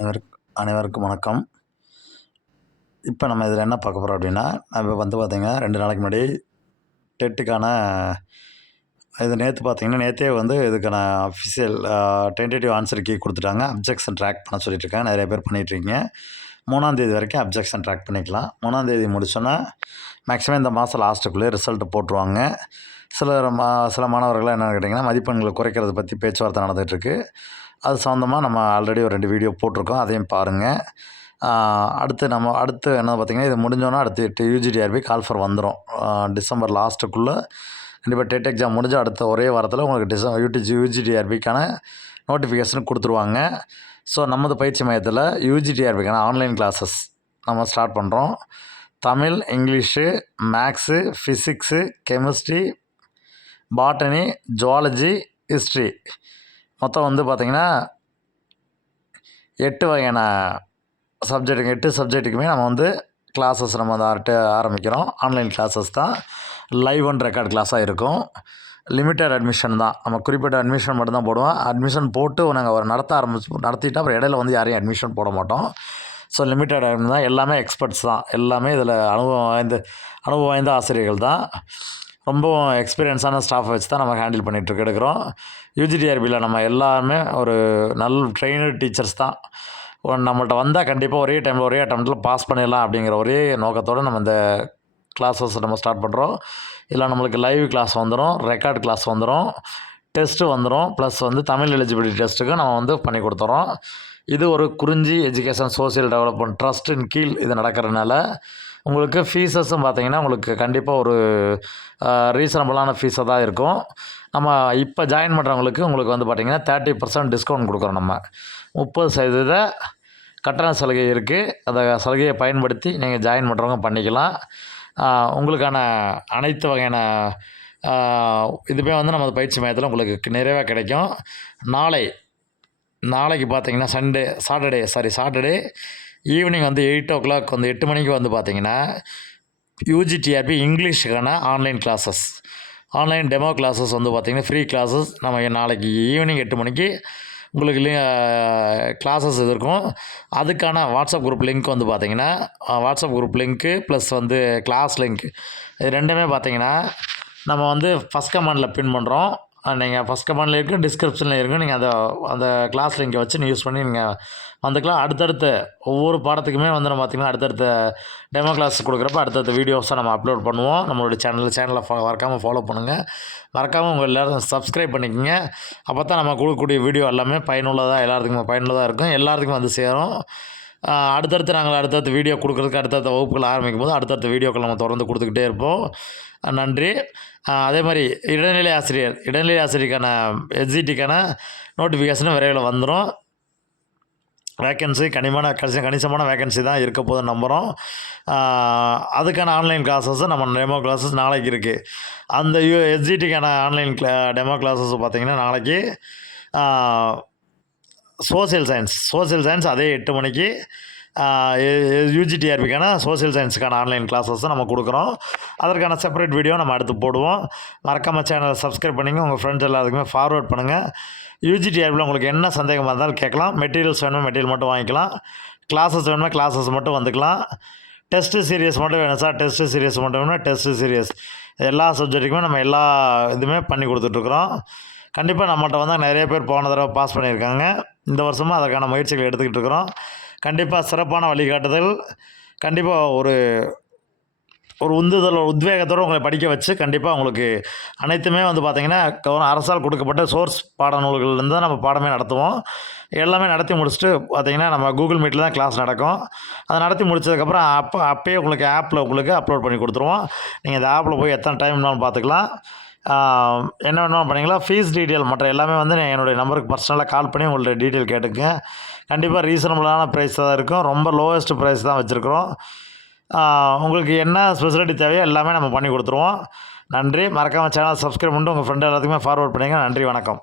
அனைவருக்கும் வணக்கம். இப்போ நம்ம இதில் என்ன பார்க்க போகிறோம் அப்படின்னா, நம்ம வந்து பார்த்திங்கன்னா 2 நாளைக்கு முன்னாடி டெட்டுக்கான இது நேற்று பார்த்திங்கன்னா, நேற்றே வந்து இதுக்கான அஃபிஷியல் டென்டேட்டிவ் ஆன்சர் கீ கொடுத்துட்டாங்க. அப்ஜெக்ஷன் ட்ராக் பண்ண சொல்லிட்டுருக்காங்க. நிறைய பேர் பண்ணிகிட்ருக்கீங்க. 3ஆந்தேதி வரைக்கும் அப்ஜெக்ஷன் ட்ராக் பண்ணிக்கலாம். 3ஆந்தேதி முடிச்சோன்னா மேக்ஸிமம் இந்த மாதம் லாஸ்ட்டுக்குள்ளே ரிசல்ட்டு போட்டுருவாங்க. சில மாணவர்கள்லாம் என்னென்னு கேட்டிங்கன்னா, மதிப்பெண்களை குறைக்கிறத பற்றி பேச்சுவார்த்தை நடந்துகிட்ருக்கு. அது சம்மந்தமாக நம்ம ஆல்ரெடி ஒரு 2 வீடியோ போட்டிருக்கோம். அதையும் பாருங்கள். அடுத்து என்ன பார்த்திங்கன்னா, இது முடிஞ்சோன்னா அடுத்து யூஜிடிஆர்பி கால்ஃபர் வந்துடும். டிசம்பர் லாஸ்ட்டுக்குள்ளே கண்டிப்பாக டெட் எக்ஸாம் முடிஞ்சு அடுத்த ஒரே வாரத்தில் உங்களுக்கு யூஜிடிஆர்பிக்கான நோட்டிஃபிகேஷன் கொடுத்துருவாங்க. ஸோ நமது பயிற்சி மையத்தில் யூஜிடிஆர்பிக்கான ஆன்லைன் கிளாஸஸ் நம்ம ஸ்டார்ட் பண்ணுறோம். Tamil, English, maths, physics, chemistry, botany, zoology, history மொத்தம் வந்து பார்த்திங்கன்னா 8 வகையான சப்ஜெக்ட்டுங்க. 8 சப்ஜெக்ட்டுக்குமே நம்ம வந்து கிளாஸஸ் நம்ம வந்து ஆரம்பிக்கிறோம். ஆன்லைன் கிளாஸஸ் தான். லைவ் அண்ட் ரெக்கார்ட் கிளாஸாக இருக்கும். லிமிட்டட் அட்மிஷன் தான். நம்ம குறிப்பிட்ட அட்மிஷன் மட்டும் தான் போடுவோம். அட்மிஷன் போட்டு நாங்கள் ஒரு நடத்திட்டு அப்புறம் இடையில வந்து யாரையும் அட்மிஷன் போட மாட்டோம். ஸோ லிமிட்டட் தான். எல்லாமே எக்ஸ்பர்ட்ஸ் தான். எல்லாமே இதில் அனுபவம் வாய்ந்த ஆசிரியர்கள் தான். ரொம்பவும் எக்ஸ்பீரியன்ஸான ஸ்டாஃபை வச்சு தான் நம்ம ஹேண்டில் பண்ணிகிட்டு எடுக்கிறோம். யூஜிடிஆர்பியில் நம்ம எல்லாருமே ஒரு நல்ல ட்ரெயினட் டீச்சர்ஸ் தான். நம்மள்ட்ட வந்தால் கண்டிப்பாக ஒரே டைமில் ஒரே அட்டெம்ப்ட்டில் பாஸ் பண்ணிடலாம் அப்படிங்கிற ஒரே நோக்கத்தோடு நம்ம இந்த கிளாஸஸ் நம்ம ஸ்டார்ட் பண்ணுறோம். இதில் நம்மளுக்கு லைவ் கிளாஸ் வந்துடும், ரெக்கார்ட் கிளாஸ் வந்துடும், டெஸ்ட்டு வந்துடும், ப்ளஸ் வந்து தமிழ் எலிஜிபிலிட்டி டெஸ்ட்டுக்கு நம்ம வந்து பண்ணி கொடுத்துறோம். இது ஒரு குறிஞ்சி எஜுகேஷன் சோசியல் டெவலப்மெண்ட் ட்ரஸ்ட்டின் கீழ் இது நடக்கிறதுனால உங்களுக்கு ஃபீஸஸும் பார்த்திங்கன்னா உங்களுக்கு கண்டிப்பாக ஒரு ரீசனபிளான ஃபீஸாக தான் இருக்கும். நம்ம இப்போ ஜாயின் பண்ணுறவங்களுக்கு உங்களுக்கு வந்து பார்த்திங்கன்னா 30% டிஸ்கவுண்ட் கொடுக்குறோம். நம்ம 30% கட்டண சலுகை இருக்குது. அந்த சலுகையை பயன்படுத்தி நீங்கள் ஜாயின் பண்ணுறவங்க பண்ணிக்கலாம். உங்களுக்கான அனைத்து வகையான இதுவே வந்து நமது பயிற்சி மையத்தில் உங்களுக்கு நிறைவாக கிடைக்கும். நாளைக்கு பார்த்திங்கன்னா சாட்டர்டே ஈவினிங் வந்து 8 o'clock வந்து 8 மணிக்கு வந்து பார்த்திங்கன்னா யூஜிடிஆர்பி இங்கிலீஷுக்கான online classes, online demo classes வந்து பார்த்திங்கன்னா ஃப்ரீ கிளாஸஸ் நம்ம நாளைக்கு ஈவினிங் 8 மணிக்கு உங்களுக்கு கிளாஸஸ் இது இருக்கும். அதுக்கான வாட்ஸ்அப் குரூப் லிங்க் வந்து பார்த்திங்கன்னா வாட்ஸ்அப் குரூப் லிங்க்கு ப்ளஸ் வந்து கிளாஸ் லிங்க் இது ரெண்டுமே பார்த்திங்கன்னா நம்ம வந்து ஃபஸ்ட் கமெண்டில் பின் பண்ணுறோம். நீங்கள் ஃபஸ்ட் கமெண்டில் இருக்குது, டிஸ்கிரிப்ஷனில் இருக்குது. நீங்கள் அந்த கிளாஸ் லிங்கை வச்சு யூஸ் பண்ணி நீங்கள் வந்துக்கலாம். அடுத்தடுத்து ஒவ்வொரு பாடத்துக்குமே வந்து நம்ம பார்த்திங்கன்னா அடுத்தடுத்த டெமோ கிளாஸ் கொடுக்குறப்ப அடுத்தடுத்த வீடியோஸை நம்ம அப்லோட் பண்ணுவோம். நம்மளுடைய சேனலை மறக்காமல் ஃபாலோ பண்ணுங்கள். மறக்காமல் உங்கள் எல்லோரும் சப்ஸ்கிரைப் பண்ணிக்கோங்க. அப்போ தான் நம்ம கொடுக்கக்கூடிய வீடியோ எல்லாமே எல்லாத்துக்குமே பயனுள்ளதாக இருக்கும், எல்லாத்துக்கும் வந்து சேரும். அடுத்தடுத்த வீடியோ கொடுக்குறதுக்கு அடுத்தடுத்த வகுப்புகள் ஆரம்பிக்கும் போது அடுத்தடுத்த வீடியோக்கள் நம்ம தொடர்ந்து கொடுத்துக்கிட்டே இருப்போம். நன்றி. அதே மாதிரி இடைநிலை ஆசிரியருக்கான எஸ்ஜிடிக்கான நோட்டிஃபிகேஷனும் விரைவில் வந்துடும். வேக்கன்சி கணிசமான வேக்கன்சி தான் இருக்க போதுன்னு நம்புகிறோம். அதுக்கான ஆன்லைன் கிளாஸஸும் நம்ம டெமோ கிளாஸஸ் நாளைக்கு இருக்குது. அந்த எஸ்ஜிடிக்கான ஆன்லைன் டெமோ கிளாஸஸ் பார்த்திங்கன்னா நாளைக்கு சோசியல் சயின்ஸ் அதே 8 மணிக்கு யூஜிடிஆர்பிக்கான சோசியல் சயின்ஸுக்கான ஆன்லைன் கிளாஸஸும் நம்ம கொடுக்குறோம். அதற்கான செப்பரேட் வீடியோ நம்ம அடுத்து போடுவோம். மறக்காமல் சேனலை சப்ஸ்கிரைப் பண்ணிங்க. உங்கள் ஃப்ரெண்ட்ஸ் எல்லாத்துக்குமே ஃபார்வர்ட் பண்ணுங்கள். யூஜிடிஆர்பியில் உங்களுக்கு என்ன சந்தேகமாக இருந்தாலும் கேட்கலாம். மெட்டீரியல்ஸ் வேணுமா மெட்டீரியல் மட்டும் வாங்கிக்கலாம். கிளாஸஸ் வேணுமா கிளாஸஸ் மட்டும் வந்துக்கலாம். டெஸ்ட்டு சீரியஸ் மட்டும் வேணும் சார், டெஸ்ட்டு சீரியஸ் மட்டும் வேணும்னா டெஸ்ட்டு சீரியஸ் எல்லா சப்ஜெக்ட்டுக்குமே நம்ம எல்லா இதுவுமே பண்ணி கொடுத்துட்ருக்குறோம். கண்டிப்பாக நம்மள்ட்ட வந்தால் நிறைய பேர் போன தடவை பாஸ் பண்ணியிருக்காங்க. இந்த வருஷமும் அதற்கான முயற்சிகள் எடுத்துக்கிட்டு இருக்கிறோம். கண்டிப்பாக சிறப்பான வழிகாட்டுதல், கண்டிப்பாக ஒரு உத்வேகத்தோடு உங்களை படிக்க வச்சு கண்டிப்பாக உங்களுக்கு அனைத்துமே வந்து பார்த்திங்கன்னா அரசால் கொடுக்கப்பட்ட சோர்ஸ் பாடநூல்கள்லேருந்து தான் நம்ம பாடமே நடத்துவோம். எல்லாமே நடத்தி முடிச்சுட்டு பார்த்திங்கன்னா நம்ம கூகுள் மீட்டில் தான் கிளாஸ் நடக்கும். அதை நடத்தி முடித்ததுக்கப்புறம் அப்போயே உங்களுக்கு ஆப்பில் உங்களுக்கு அப்லோட் பண்ணி கொடுத்துருவோம். நீங்கள் இந்த ஆப்பில் போய் எத்தனை டைம் வேணாலும் பார்த்துக்கலாம். என்ன வேணாலும் பண்ணிக்கலாம். ஃபீஸ் டீட்டெயில் மற்ற எல்லாமே வந்து என்னுடைய நம்பருக்கு பர்சனலாக கால் பண்ணி உங்கள்ட்ட டீட்டெயில் கேட்டுக்கங்க. கண்டிப்பாக ரீசனபிளான ப்ரைஸ் தான் இருக்கும். ரொம்ப லோவஸ்ட் ப்ரைஸ் தான் வச்சுருக்குறோம். உங்களுக்கு என்ன ஸ்பெசிலிட்டி தேவையோ எல்லாமே நம்ம பண்ணி கொடுத்துருவோம். நன்றி. மறக்காமல் சேனல் சப்ஸ்கிரைப் பண்ணிட்டு உங்கள் ஃப்ரெண்டு எல்லாத்துக்குமே ஃபார்வர்ட் பண்ணுங்கள். நன்றி, வணக்கம்.